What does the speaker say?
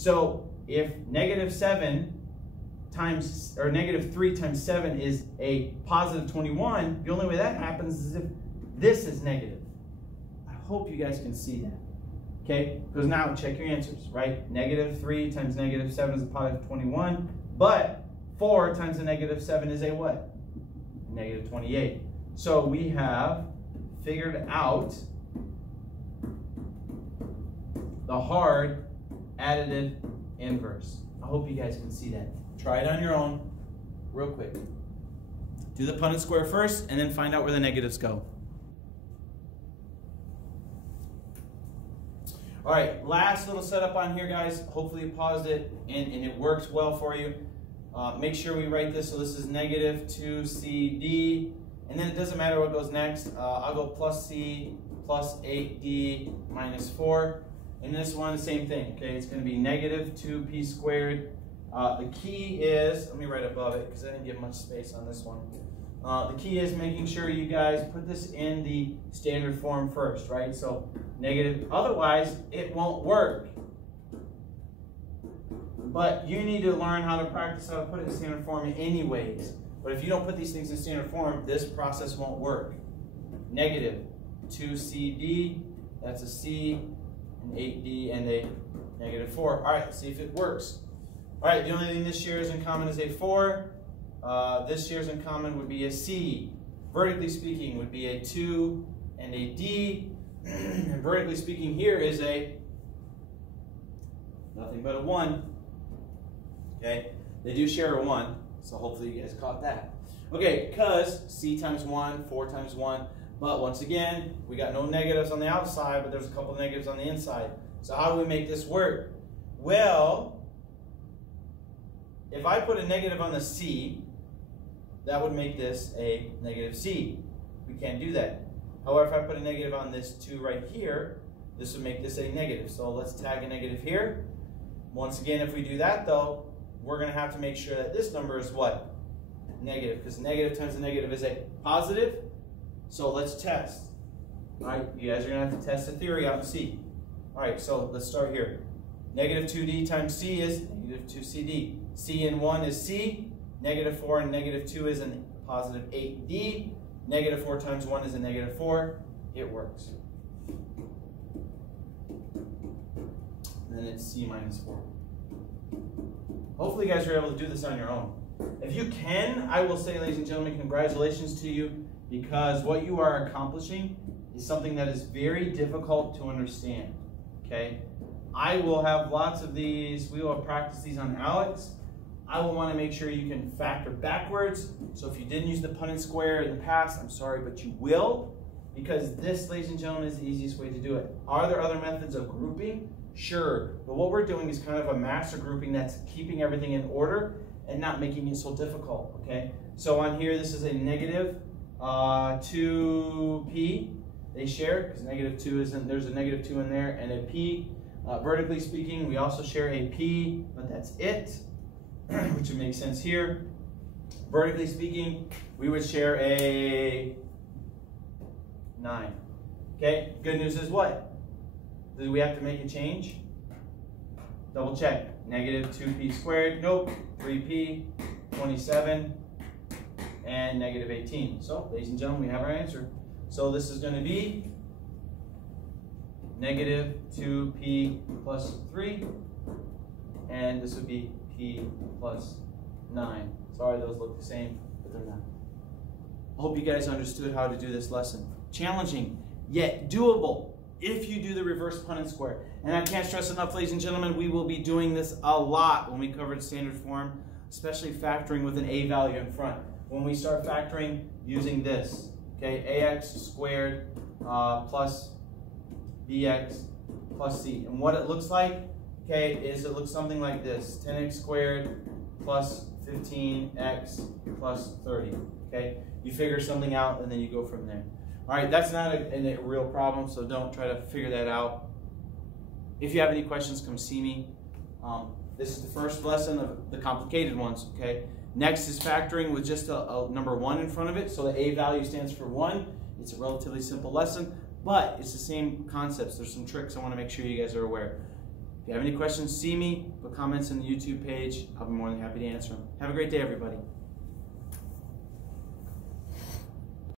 So if -7 times, or -3 times 7 is a positive 21, the only way that happens is if this is negative. I hope you guys can see that. Okay, because now check your answers, right? -3 times -7 is a positive 21, but 4 times a -7 is a what? -28. So we have figured out the hard additive inverse. I hope you guys can see that. Try it on your own real quick. Do the Punnett square first and then find out where the negatives go. All right, last little setup on here, guys. Hopefully you paused it and it works well for you. Make sure we write this. So this is -2CD, and then it doesn't matter what goes next. I'll go plus C plus 8D minus 4. And this one, same thing, okay? It's going to be -2P squared. The key is, let me write above it because I didn't give much space on this one. The key is making sure you guys put this in the standard form first, right? So negative, otherwise it won't work. But you need to learn how to practice how to put it in standard form anyways. But if you don't put these things in standard form, this process won't work. -2CD, that's a C, an 8D, and a -4. All right, let's see if it works. All right, the only thing this shares in common is a 4. This shares in common would be a C. Vertically speaking would be a 2 and a D. And vertically speaking here is a nothing but a 1. Okay, they do share a 1, so hopefully you guys caught that. Okay, because C times 1, 4 times 1, but once again, we got no negatives on the outside, but there's a couple negatives on the inside. So how do we make this work? Well, if I put a negative on the C, that would make this a -C. We can't do that. However, if I put a negative on this 2 right here, this would make this a negative. So let's tag a negative here. Once again, if we do that though, we're going to have to make sure that this number is what? Negative, because negative times a negative is a positive. So let's test. All right, you guys are going to have to test the theory out and see. All right, so let's start here. -2D times C is -2CD. C in 1 is C. -4 and -2 is a positive 8D. -4 times 1 is a -4. It works. And then it's C minus 4. Hopefully you guys are able to do this on your own. If you can, I will say, ladies and gentlemen, congratulations to you, because what you are accomplishing is something that is very difficult to understand. Okay? I will have lots of these. We will practice these on Alex. I will want to make sure you can factor backwards. So if you didn't use the Punnett square in the past, I'm sorry, but you will, because this, ladies and gentlemen, is the easiest way to do it. Are there other methods of grouping? Sure, but what we're doing is kind of a master grouping that's keeping everything in order and not making it so difficult, okay? So on here, this is a -2P. They share, because -2 isn't, there's a -2 in there, and a P. Vertically speaking, we also share a P, but that's it, which would make sense here. Vertically speaking, we would share a 9. Okay, good news is what? Do we have to make a change? Double check. -2P squared, nope. 3P, 27, and -18. So, ladies and gentlemen, we have our answer. So this is going to be -2P plus 3, and this would be P plus 9. Sorry, those look the same, but they're not. I hope you guys understood how to do this lesson. Challenging, yet doable, if you do the reverse Punnett square. And I can't stress enough, ladies and gentlemen, we will be doing this a lot when we covered standard form, especially factoring with an A value in front. When we start factoring using this, okay, AX squared plus BX plus C. And what it looks like, okay, is it looks something like this: 10x squared plus 15x plus 30, okay? You figure something out and then you go from there. All right, that's not a real problem, so don't try to figure that out. If you have any questions, come see me. This is the first lesson of the complicated ones, okay? Next is factoring with just a number 1 in front of it, so the A value stands for 1. It's a relatively simple lesson, but it's the same concepts. There's some tricks I want to make sure you guys are aware. you have any questions, see me, put comments in the YouTube page. I'll be more than happy to answer them. Have a great day, everybody.